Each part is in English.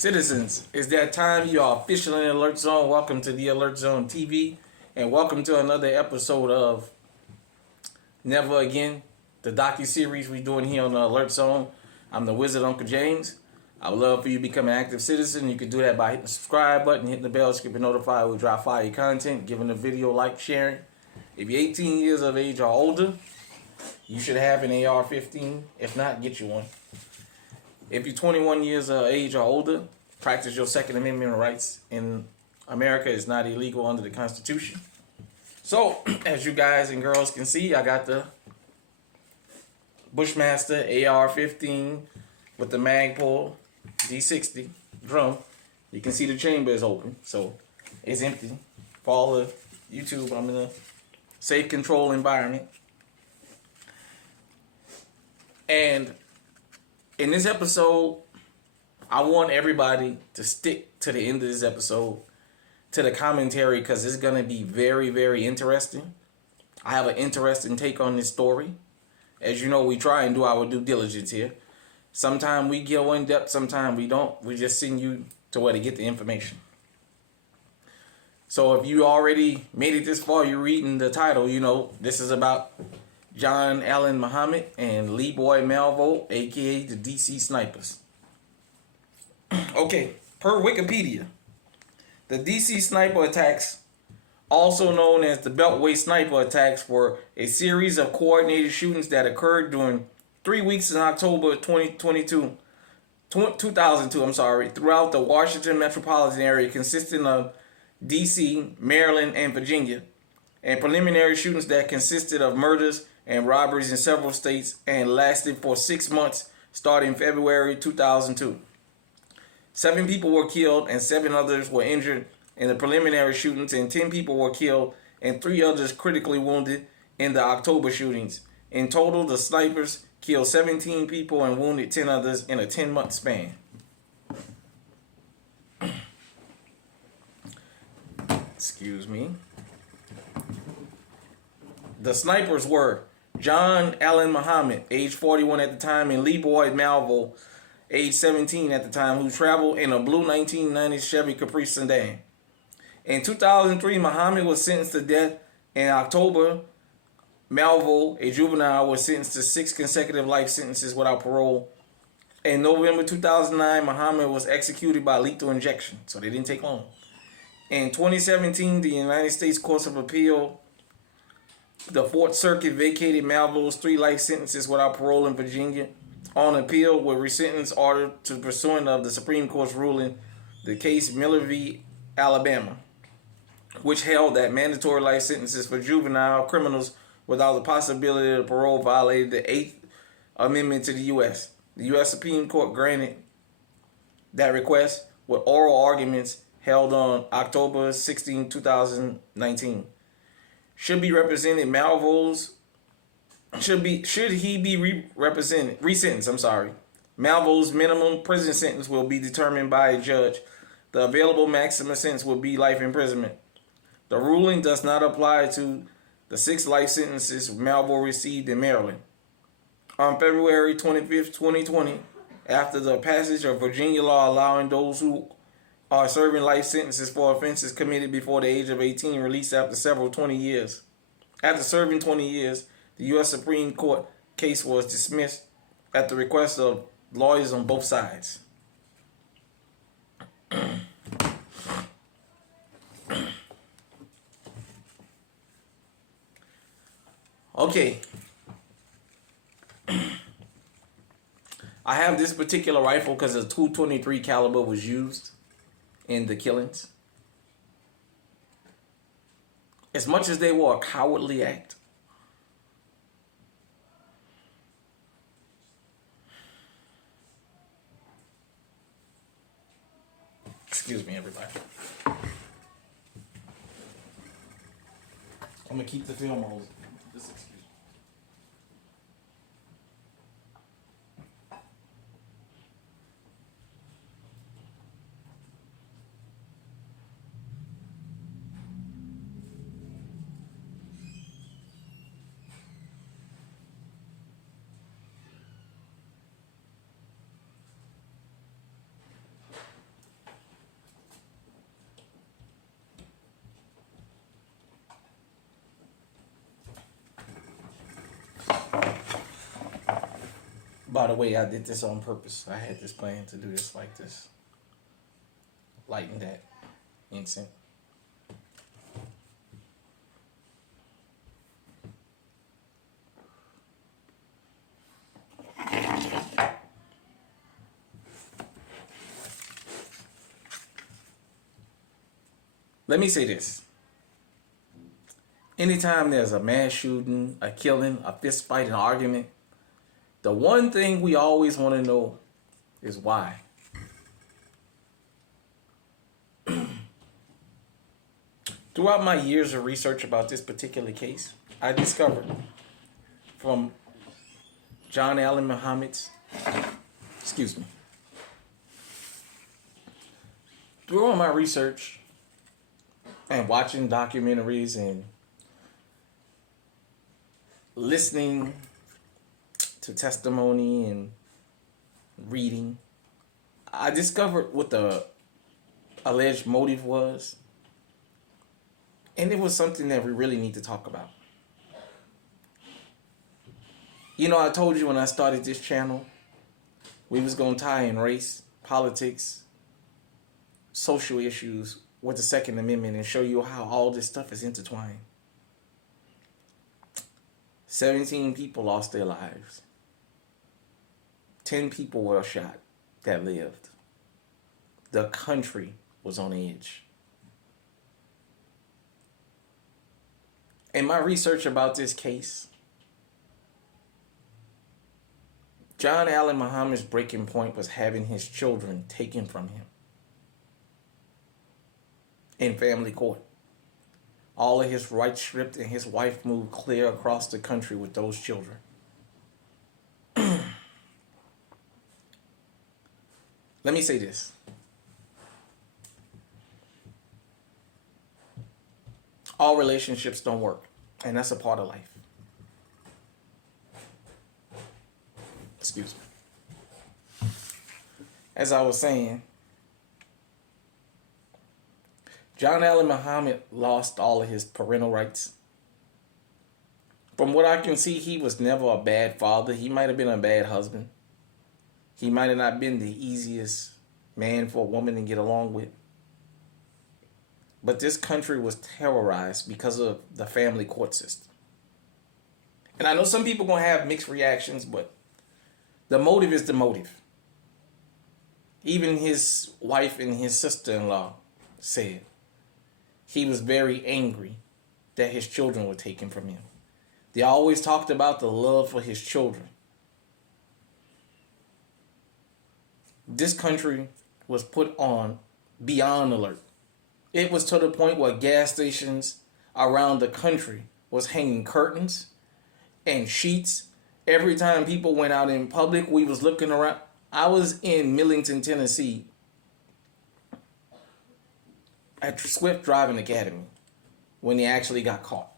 Citizens, it's that time. You are officially in the Alert Zone. Welcome to the Alert Zone TV, and welcome to another episode of Never Again, the docu-series we're doing here on the Alert Zone. I'm the Wizard Uncle James. I would love for you to become an active citizen. You can do that by hitting the subscribe button, hitting the bell, to get notified when we drop fire content, giving the video like, sharing. If you're 18 years of age or older, you should have an AR-15. If not, get you one. If you're 21 years of age or older, practice your Second Amendment rights in America. It's not illegal under the Constitution. So, as you guys and girls can see, I got the Bushmaster AR-15 with the Magpul D60 drum. You can see the chamber is open, so it's empty. For all of YouTube, I'm in a safe control environment. And in this episode, I want everybody to stick to the end of this episode, to the commentary, because it's going to be very, very interesting. I have an interesting take on this story. As you know, we try and do our due diligence here. Sometimes we go in depth, sometimes we don't. We just send you to where to get the information. So if you already made it this far, you're reading the title, you know, this is about John Allen Muhammad and Lee Boy Malvo, aka the DC Snipers. Okay, per Wikipedia, the DC sniper attacks, also known as the Beltway sniper attacks, were a series of coordinated shootings that occurred during 3 weeks in October 2002, throughout the Washington metropolitan area, consisting of DC, Maryland, and Virginia, and preliminary shootings that consisted of murders and robberies in several states and lasted for 6 months, starting February 2002. 7 people were killed and 7 others were injured in the preliminary shootings, and 10 people were killed and 3 others critically wounded in the October shootings. In total, the snipers killed 17 people and wounded 10 others in a 10-month span. Excuse me. The snipers were John Allen Muhammad, age 41 at the time, and Lee Boy Malvo, age 17 at the time, who traveled in a blue 1990 Chevy Caprice sedan. In 2003, Muhammad was sentenced to death. In October, Malvo, a juvenile, was sentenced to 6 consecutive life sentences without parole. In November 2009, Muhammad was executed by lethal injection, so they didn't take long. In 2017, the United States Court of Appeal, the Fourth Circuit, vacated Malvo's 3 life sentences without parole in Virginia. On appeal, with resentence ordered to pursuant of the Supreme Court's ruling, the case Miller v. Alabama, which held that mandatory life sentences for juvenile criminals without the possibility of parole violated the 8th Amendment to the U.S. The U.S. Supreme Court granted that request with oral arguments held on October 16, 2019. Should he be resentenced? Malvo's minimum prison sentence will be determined by a judge. The available maximum sentence will be life imprisonment. The ruling does not apply to the 6 life sentences Malvo received in Maryland. On February 25, 2020, after the passage of Virginia law allowing those who are serving life sentences for offenses committed before the age of 18 released after serving 20 years, the U.S. Supreme Court case was dismissed at the request of lawyers on both sides. Okay. I have this particular rifle because a .223 caliber was used in the killings. As much as they were a cowardly act, excuse me, everybody. I'm gonna keep the film on. Just excuse me. By the way, I did this on purpose. I had this plan to do this like this. Lighten that incense. Let me say this. Anytime there's a mass shooting, a killing, a fist fight, an argument, the one thing we always want to know is why. Throughout my years of research about this particular case, I discovered from John Allen Muhammad's, through all my research and watching documentaries and listening to testimony and reading, I discovered what the alleged motive was. And it was something that we really need to talk about. You know, I told you when I started this channel, we was going to tie in race, politics, social issues with the Second Amendment and show you how all this stuff is intertwined. 17 people lost their lives. 10 people were shot that lived. The country was on edge. In my research about this case, John Allen Muhammad's breaking point was having his children taken from him in family court. All of his rights stripped and his wife moved clear across the country with those children. Let me say this. All relationships don't work, and that's a part of life. Excuse me. As I was saying, John Allen Muhammad lost all of his parental rights. From what I can see, he was never a bad father. He might have been a bad husband. He might have not been the easiest man for a woman to get along with. But this country was terrorized because of the family court system. And I know some people are going to have mixed reactions, but the motive is the motive. Even his wife and his sister-in-law said he was very angry that his children were taken from him. They always talked about the love for his children. This country was put on beyond alert. It was to the point where gas stations around the country was hanging curtains and sheets. Every time people went out in public, we was looking around. I was in Millington, Tennessee at Swift Driving Academy when they actually got caught.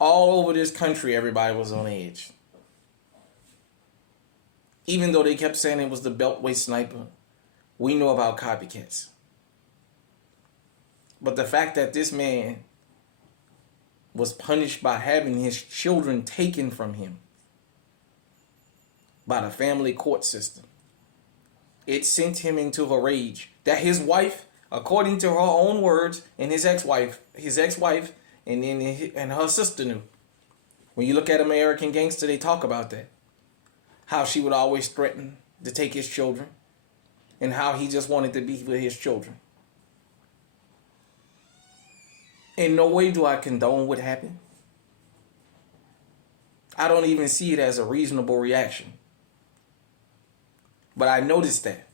All over this country, everybody was on edge. Even though they kept saying it was the Beltway sniper, we know about copycats. But the fact that this man was punished by having his children taken from him by the family court system, it sent him into a rage that his wife, according to her own words, and his ex-wife, and her sister knew. When you look at American Gangster, they talk about that. How she would always threaten to take his children, and how he just wanted to be with his children. In no way do I condone what happened. I don't even see it as a reasonable reaction. But I noticed that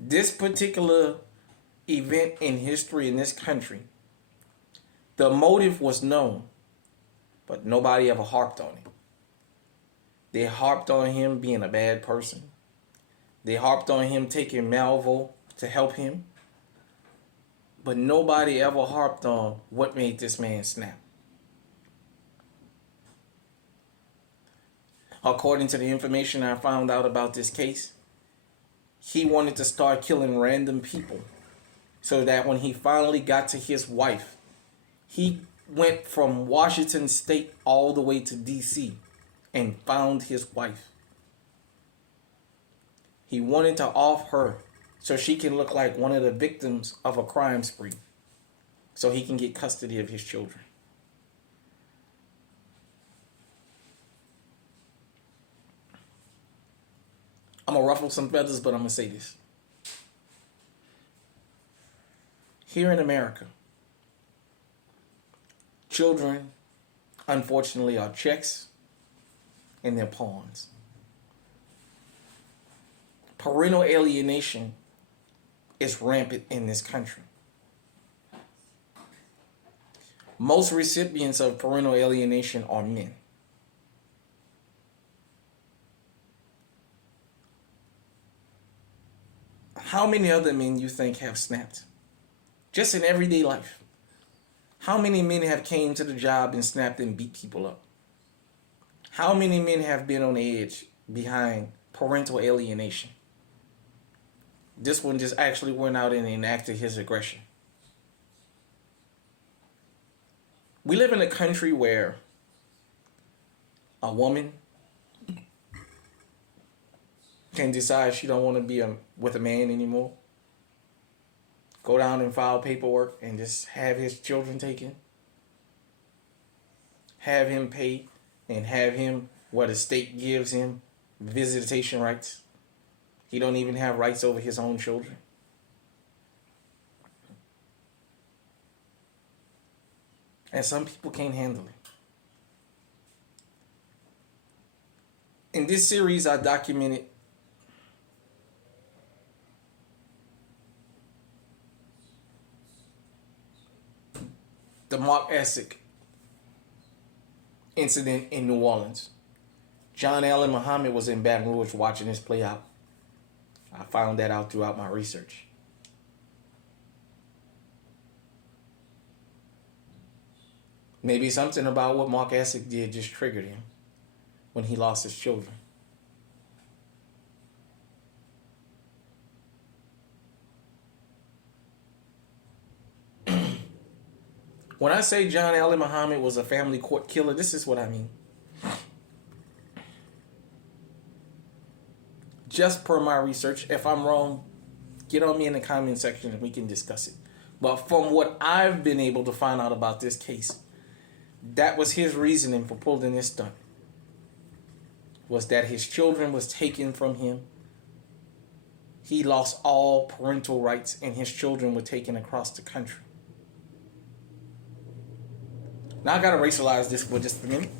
this particular event in history in this country, the motive was known, but nobody ever harped on it. They harped on him being a bad person. They harped on him taking Malvo to help him. But nobody ever harped on what made this man snap. According to the information I found out about this case, he wanted to start killing random people so that when he finally got to his wife, he went from Washington State all the way to D.C. and found his wife. He wanted to off her so she can look like one of the victims of a crime spree, so he can get custody of his children. I'm going to ruffle some feathers, but I'm going to say this. Here in America, children, unfortunately, are checks and they're pawns. Parental alienation is rampant in this country. Most recipients of parental alienation are men. How many other men you think have snapped? Just in everyday life. How many men have came to the job and snapped and beat people up? How many men have been on edge behind parental alienation? This one just actually went out and enacted his aggression. We live in a country where a woman can decide she don't want to be with a man anymore. Go down and file paperwork and just have his children taken. Have him pay and have him what the state gives him visitation rights. He don't even have rights over his own children. And some people can't handle it. In this series, I documented the Mark Essex incident in New Orleans. John Allen Muhammad was in Baton Rouge watching this play out. I found that out throughout my research. Maybe something about what Mark Essex did just triggered him when he lost his children. When I say John Allen Muhammad was a family court killer, this is what I mean. Just per my research, if I'm wrong, get on me in the comment section and we can discuss it. But from what I've been able to find out about this case, that was his reasoning for pulling this stunt. Was that his children was taken from him. He lost all parental rights and his children were taken across the country. Now I gotta racialize this for just a minute.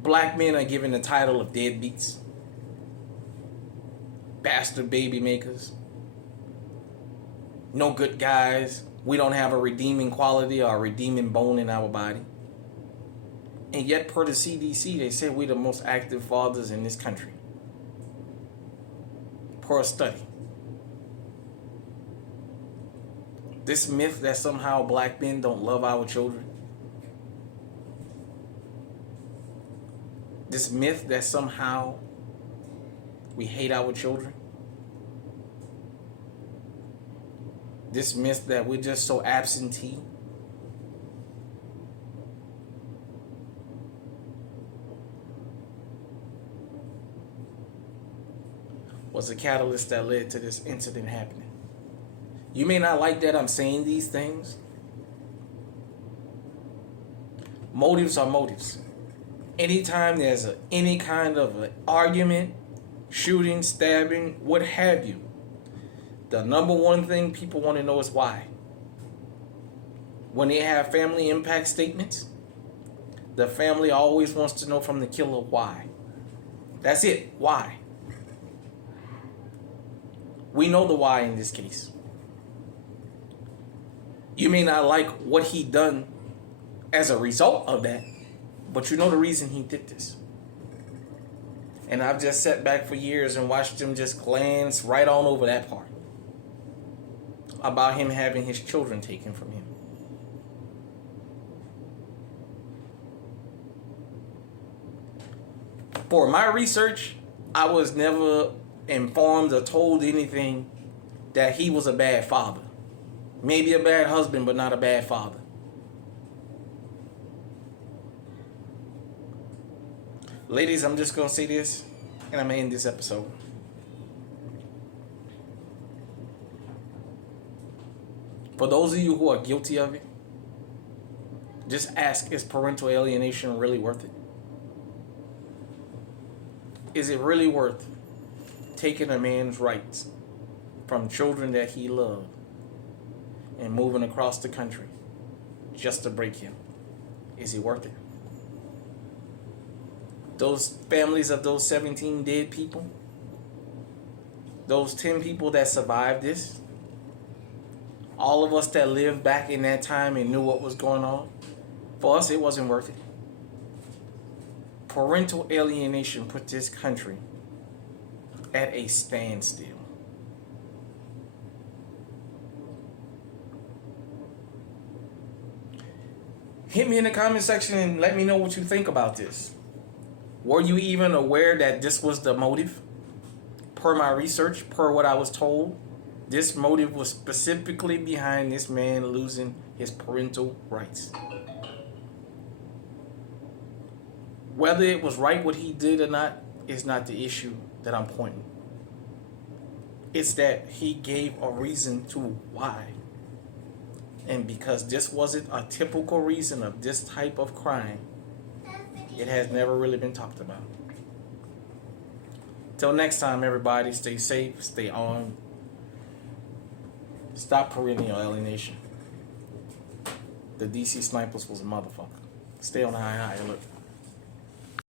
Black men are given the title of deadbeats, bastard baby makers, no good guys. We don't have a redeeming quality or a redeeming bone in our body. And yet, per the CDC, they say we're the most active fathers in this country. Per a study. This myth that somehow black men don't love our children. This myth that somehow we hate our children. This myth that we're just so absentee. Was a catalyst that led to this incident happening. You may not like that I'm saying these things. Motives are motives. Anytime there's any kind of an argument, shooting, stabbing, what have you, the number one thing people want to know is why. When they have family impact statements, the family always wants to know from the killer why. That's it. Why? We know the why in this case. You may not like what he done as a result of that, but you know the reason he did this. And I've just sat back for years and watched him just glance right on over that part about him having his children taken from him. For my research, I was never informed or told anything that he was a bad father. Maybe a bad husband, but not a bad father. Ladies, I'm just going to say this, and I'm going to end this episode. For those of you who are guilty of it, just ask, is parental alienation really worth it? Is it really worth taking a man's rights from children that he loved and moving across the country just to break him? Is it worth it? Those families of those 17 dead people, those 10 people that survived this, all of us that lived back in that time and knew what was going on, for us, it wasn't worth it. Parental alienation put this country at a standstill. Hit me in the comment section and let me know what you think about this. Were you even aware that this was the motive? Per my research, per what I was told, this motive was specifically behind this man losing his parental rights. Whether it was right what he did or not is not the issue that I'm pointing. It's that he gave a reason to why. And because this wasn't a typical reason of this type of crime, it has never really been talked about. Till next time, everybody, stay safe, stay armed. Stop parental alienation. The DC snipers was a motherfucker. Stay on the high alert.